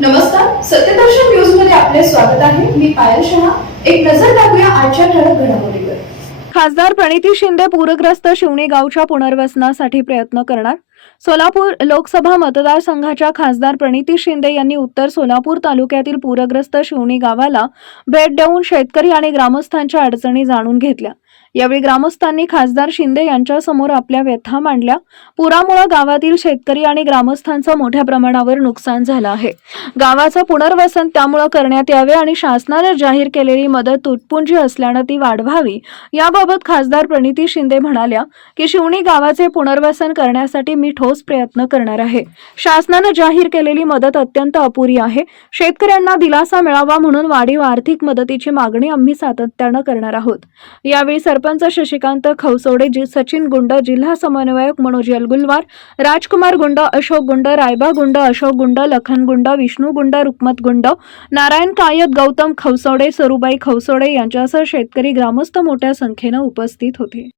नमस्कार सत्यदर्शन न्यूजमध्ये आपले स्वागत आहे. मी पायल शहा. एक नजर टाकूया आजच्या ठळक घडामोडीवर. खासदार प्रणिती शिंदे पूरग्रस्त शिवणी गावच्या पुनर्वसनासाठी प्रयत्न करणार. सोलापूर लोकसभा मतदारसंघाच्या खासदार प्रणिती शिंदे यांनी उत्तर सोलापूर तालुक्यातील पूरग्रस्त शिवणी गावाला भेट देऊन शेतकरी आणि ग्रामस्थांच्या अडचणी जाणून घेतल्या. यावेळी ग्रामस्थांनी खासदार शिंदे यांच्यासमोर आपल्या व्यथा मांडल्या. पुरामुळे गावातील शेतकरी आणि ग्रामस्थांचं मोठ्या प्रमाणावर नुकसान झालं आहे. गावाचं पुनर्वसन त्यामुळे करण्यात यावे आणि शासनाने जाहीर केलेली मदत तुटपुंजी असल्यानं ती वाढवावी याबाबत खासदार प्रणिती शिंदे म्हणाल्या की शिवणी गावाचे पुनर्वसन करण्यासाठी मी ठोस प्रयत्न करणार आहे. शासनानं जाहीर केलेली मदत अत्यंत अपुरी आहे. शेतकऱ्यांना दिलासा मिळावा म्हणून वाढीव आर्थिक मदतीची मागणी आम्ही सातत्यानं करणार आहोत. यावेळी सरपंच शशिकांत खवसोडे जी सचिन गुंड जिल्हा समन्वयक मनोज यलगुलवार राजकुमार गुंड अशोक गुंड रायबा गुंड अशोक गुंड लखन गुंड विष्णू गुंड रुक्मत गुंड नारायण कायत गौतम खवसोडे सरुबाई खवसोडे यांच्यासह शेतकरी ग्रामस्थ मोठ्या संख्येनं उपस्थित होते.